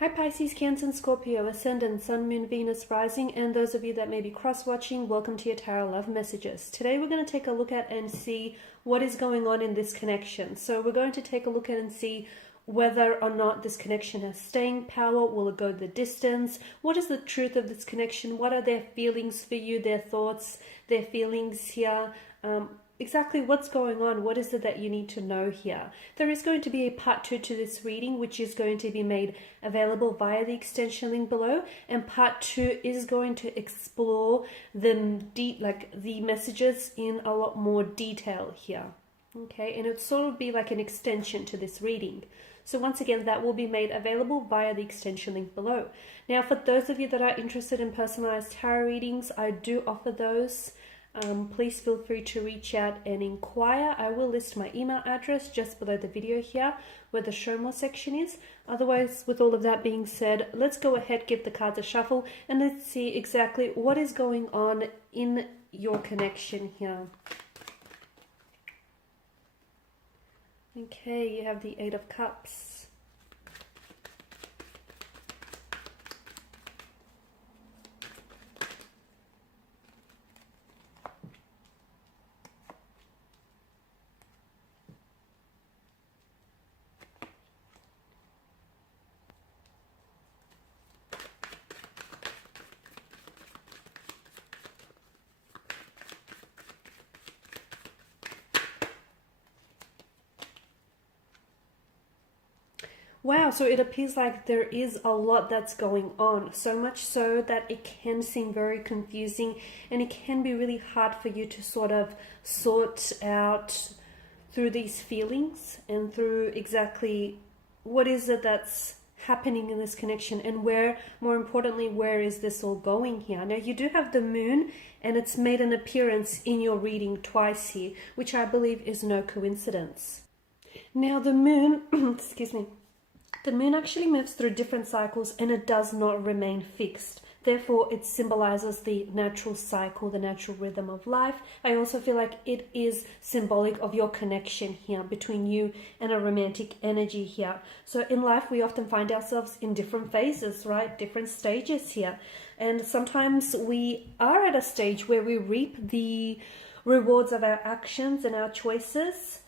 Hi Pisces, Cancer and Scorpio, Ascendant, Sun, Moon, Venus, Rising, and those of you that may be cross-watching, welcome to your Tarot Love Messages. Today we're going to take a look at and see what is going on in this connection. So we're going to take a look at and see whether or not this connection has staying power. Will it go the distance? What is the truth of this connection? What are their feelings for you, their thoughts, their feelings here? Exactly what's going on, what is it that you need to know here. There is going to be a part 2 to this reading, which is going to be made available via the extension link below, and part 2 is going to explore the messages in a lot more detail here. Okay, and it'll sort of be like an extension to this reading. So once again, that will be made available via the extension link below. Now, for those of you that are interested in personalized tarot readings, I do offer those. Please feel free to reach out and inquire. I will list my email address just below the video here where the show more section is. Otherwise, with all of that being said, let's go ahead, give the cards a shuffle, and let's see exactly what is going on in your connection here. Okay, you have the Eight of Cups. Wow, so it appears like there is a lot that's going on, so much so that it can seem very confusing and it can be really hard for you to sort of sort out through these feelings and through exactly what is it that's happening in this connection and where, more importantly, where is this all going here. Now, you do have the moon and it's made an appearance in your reading twice here, which I believe is no coincidence. Now, the moon, excuse me, the moon actually moves through different cycles and it does not remain fixed. Therefore, it symbolizes the natural cycle, the natural rhythm of life. I also feel like it is symbolic of your connection here between you and a romantic energy here. So in life, we often find ourselves in different phases, right? Different stages here. And sometimes we are at a stage where we reap the rewards of our actions and our choices.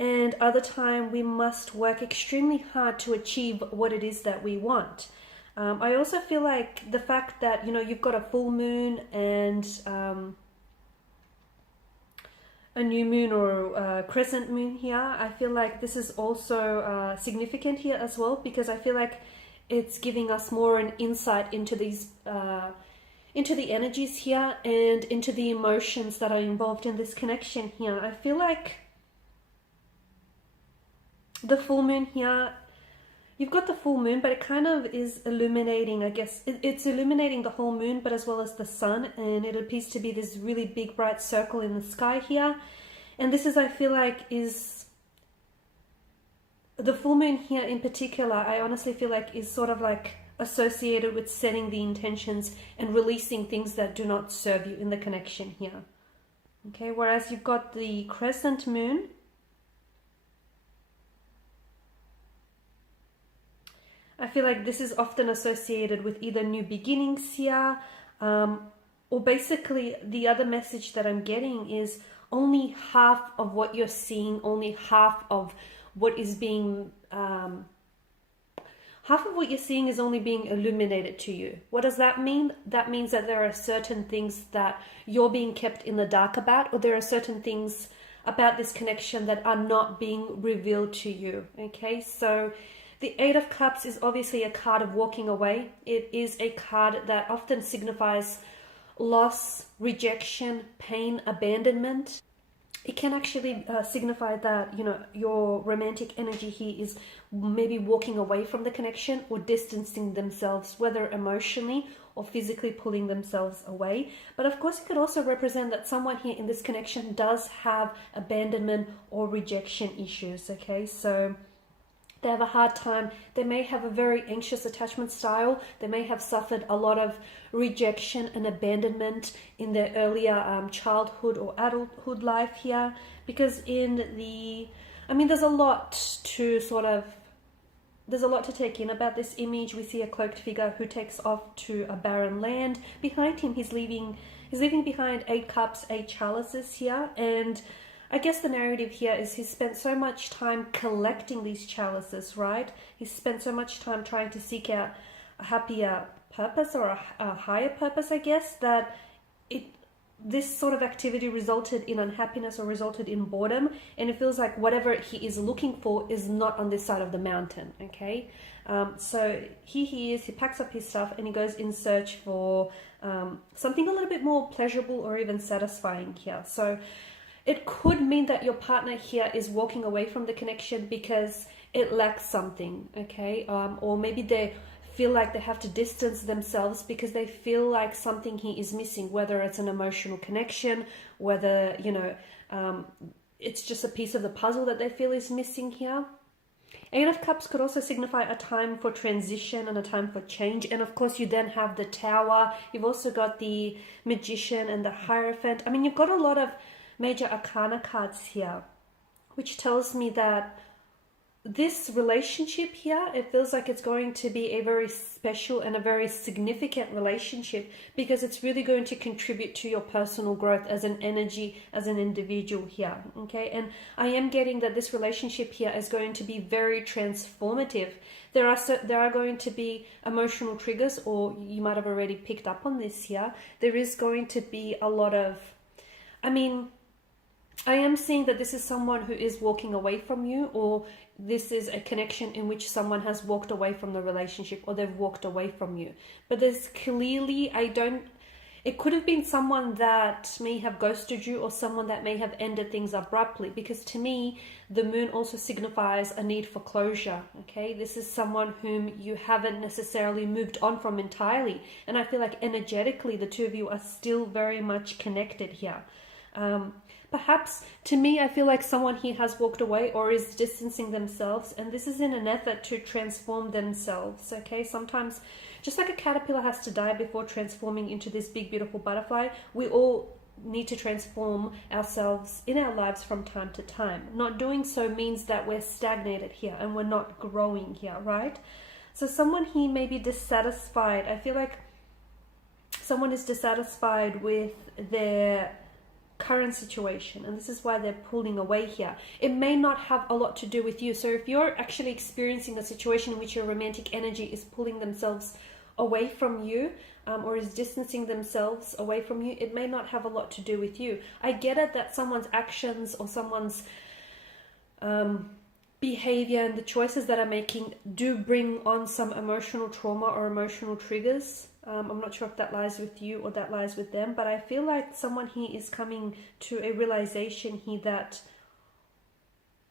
And other time we must work extremely hard to achieve what it is that we want. I also feel like the fact that, you know, you've got a full moon and a new moon or a crescent moon here, I feel like this is also significant here as well, because I feel like it's giving us more an insight into these into the energies here and into the emotions that are involved in this connection here. I feel like the full moon here, you've got the full moon, but it kind of is illuminating, I guess. It's illuminating the whole moon, but as well as the sun. And it appears to be this really big, bright circle in the sky here. And this is, I feel like, is the full moon here in particular, I honestly feel like is sort of like associated with setting the intentions and releasing things that do not serve you in the connection here. Okay, whereas you've got the crescent moon, I feel like this is often associated with either new beginnings here, or basically the other message that I'm getting is only half of what you're seeing, only half of what is being, half of what you're seeing is only being illuminated to you. What does that mean? That means that there are certain things that you're being kept in the dark about, or there are certain things about this connection that are not being revealed to you. Okay, so the Eight of Cups is obviously a card of walking away. It is a card that often signifies loss, rejection, pain, abandonment. It can actually signify that, you know, your romantic energy here is maybe walking away from the connection or distancing themselves, whether emotionally or physically pulling themselves away. But of course, it could also represent that someone here in this connection does have abandonment or rejection issues, okay? So they have a hard time. They may have a very anxious attachment style. They may have suffered a lot of rejection and abandonment in their earlier childhood or adulthood life here. Because in the, I mean, there's a lot to sort of there's a lot to take in about this image. We see a cloaked figure who takes off to a barren land. Behind him, he's leaving behind 8 cups, 8 chalices here. And I guess the narrative here is he's spent so much time collecting these chalices, right? He's spent so much time trying to seek out a happier purpose, or a higher purpose, I guess, that this sort of activity resulted in unhappiness or resulted in boredom, and it feels like whatever he is looking for is not on this side of the mountain. Okay, so here he is, he packs up his stuff and he goes in search for something a little bit more pleasurable or even satisfying here. So it could mean that your partner here is walking away from the connection because it lacks something, okay, or maybe they feel like they have to distance themselves because they feel like something he is missing, whether it's an emotional connection, whether, you know, it's just a piece of the puzzle that they feel is missing here. 8 of Cups could also signify a time for transition and a time for change. And of course, you then have the Tower. You've also got the Magician and the Hierophant. I mean, you've got a lot of major arcana cards here, which tells me that this relationship here, it feels like it's going to be a very special and a very significant relationship, because it's really going to contribute to your personal growth as an energy, as an individual here. Okay, and I am getting that this relationship here is going to be very transformative. There are going to be emotional triggers, or you might have already picked up on this here. There is going to be a lot of, I mean, I am seeing that this is someone who is walking away from you, or this is a connection in which someone has walked away from the relationship, or they've walked away from you. But there's clearly, it could have been someone that may have ghosted you, or someone that may have ended things abruptly, because to me, the moon also signifies a need for closure, okay? This is someone whom you haven't necessarily moved on from entirely. And I feel like energetically, the two of you are still very much connected here. Perhaps, to me, I feel like someone here has walked away or is distancing themselves, and this is in an effort to transform themselves, okay? Sometimes, just like a caterpillar has to die before transforming into this big, beautiful butterfly, we all need to transform ourselves in our lives from time to time. Not doing so means that we're stagnated here and we're not growing here, right? So someone here may be dissatisfied. I feel like someone is dissatisfied with their current situation, and this is why they're pulling away here. It may not have a lot to do with you. So if you're actually experiencing a situation in which your romantic energy is pulling themselves away from you, or is distancing themselves away from you, it may not have a lot to do with you. I get it that someone's actions or someone's behavior and the choices that are making do bring on some emotional trauma or emotional triggers. I'm not sure if that lies with you or that lies with them, but I feel like someone here is coming to a realization here that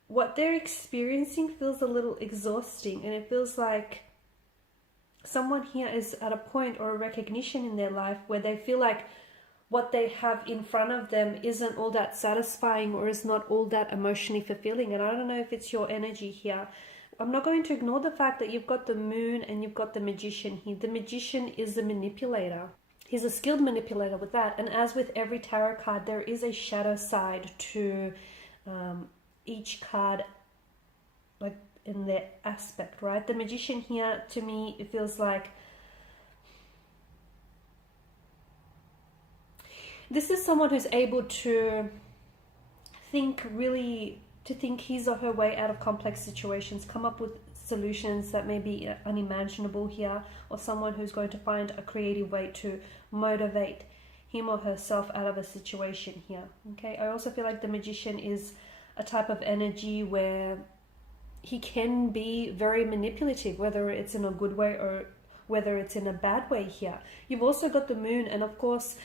what they're experiencing feels a little exhausting, and it feels like someone here is at a point or a recognition in their life where they feel like what they have in front of them isn't all that satisfying or is not all that emotionally fulfilling. And I don't know if it's your energy here. I'm not going to ignore the fact that you've got the moon and you've got the magician here. The magician is a manipulator. He's a skilled manipulator with that. And as with every tarot card, there is a shadow side to each card, like in their aspect, right? The magician here, to me, it feels like this is someone who's able to think his or her way out of complex situations, come up with solutions that may be unimaginable here, or someone who's going to find a creative way to motivate him or herself out of a situation here, okay? I also feel like the magician is a type of energy where he can be very manipulative, whether it's in a good way or whether it's in a bad way here. You've also got the moon, and of course,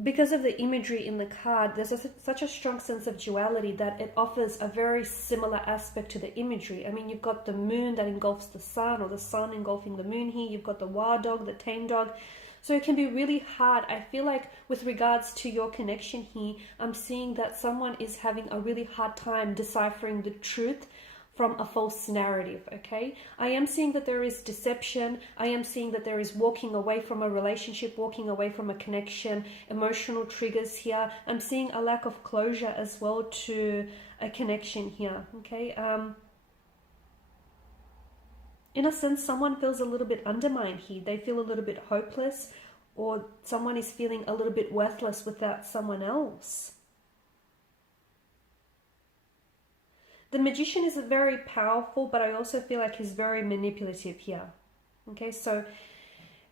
because of the imagery in the card, there's such a strong sense of duality that it offers a very similar aspect to the imagery. I mean, you've got the moon that engulfs the sun, or the sun engulfing the moon here. You've got the wild dog, the tame dog. So it can be really hard. I feel like with regards to your connection here, I'm seeing that someone is having a really hard time deciphering the truth from a false narrative, okay? I am seeing that there is deception. I am seeing that there is walking away from a relationship, walking away from a connection, emotional triggers here. I'm seeing a lack of closure as well to a connection here, okay? In a sense, someone feels a little bit undermined here. They feel a little bit hopeless, or someone is feeling a little bit worthless without someone else. The Magician is very powerful, but I also feel like he's very manipulative here. Okay, so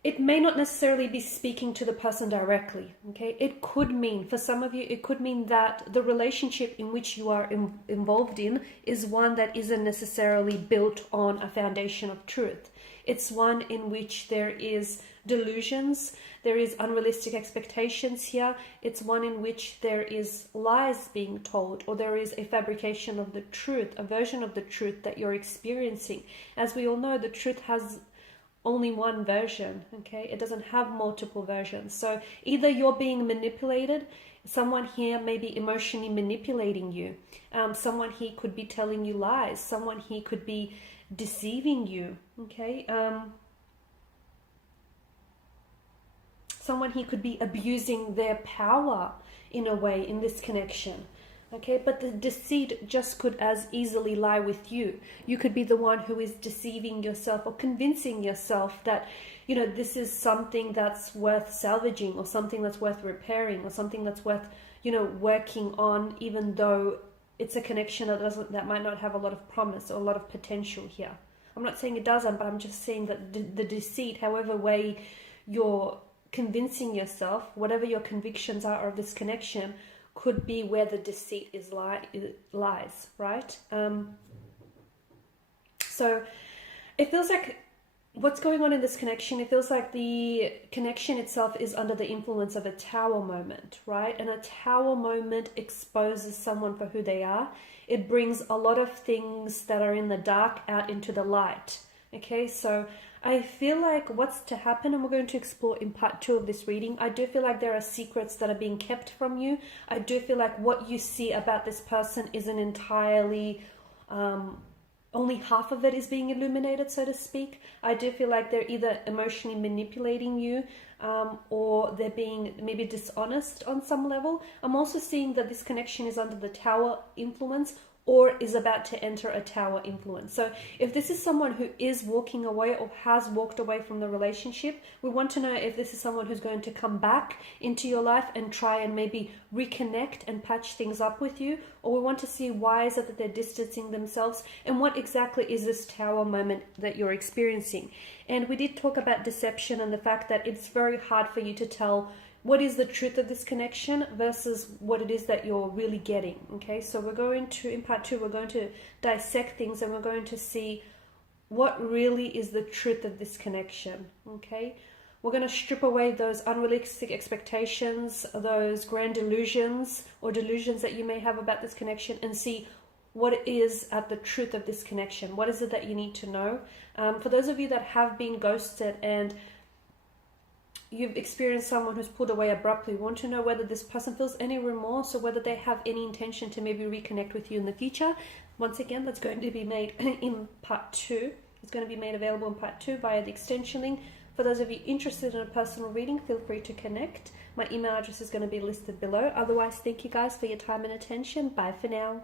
it may not necessarily be speaking to the person directly. Okay, it could mean, for some of you, it could mean that the relationship in which you are involved in is one that isn't necessarily built on a foundation of truth. It's one in which there is delusions, there is unrealistic expectations here. It's one in which there is lies being told, or there is a fabrication of the truth, a version of the truth that you're experiencing. As we all know, the truth has only one version, okay? It doesn't have multiple versions. So either you're being manipulated, someone here may be emotionally manipulating you. Someone here could be telling you lies. Someone here could be deceiving you, okay? Someone here could be abusing their power in a way in this connection. Okay, but the deceit just could as easily lie with you. You could be the one who is deceiving yourself or convincing yourself that, you know, this is something that's worth salvaging, or something that's worth repairing, or something that's worth, you know, working on, even though it's a connection that might not have a lot of promise or a lot of potential here. I'm not saying it doesn't, but I'm just saying that the deceit, however way you're convincing yourself, whatever your convictions are of this connection, could be where the deceit lies, right? So it feels like what's going on in this connection, it feels like the connection itself is under the influence of a tower moment, right? And a tower moment exposes someone for who they are. It brings a lot of things that are in the dark out into the light. Okay, so I feel like what's to happen, and we're going to explore in part 2 of this reading, I do feel like there are secrets that are being kept from you. I do feel like what you see about this person isn't entirely, only half of it is being illuminated, so to speak. I do feel like they're either emotionally manipulating you, or they're being maybe dishonest on some level. I'm also seeing that this connection is under the tower influence, or is about to enter a tower influence. So if this is someone who is walking away or has walked away from the relationship, we want to know if this is someone who's going to come back into your life and try and maybe reconnect and patch things up with you, or we want to see why is it that they're distancing themselves, and what exactly is this tower moment that you're experiencing. And we did talk about deception and the fact that it's very hard for you to tell what is the truth of this connection versus what it is that you're really getting. Okay, so we're going to, in part 2, we're going to dissect things, and we're going to see what really is the truth of this connection. Okay, we're going to strip away those unrealistic expectations, those grand illusions or delusions that you may have about this connection, and see what is at the truth of this connection. What is it that you need to know? For those of you that have been ghosted and you've experienced someone who's pulled away abruptly, want to know whether this person feels any remorse or whether they have any intention to maybe reconnect with you in the future. Once again, that's going to be made in part 2. It's going to be made available in part 2 via the extension link. For those of you interested in a personal reading, feel free to connect. My email address is going to be listed below. Otherwise, thank you guys for your time and attention. Bye for now.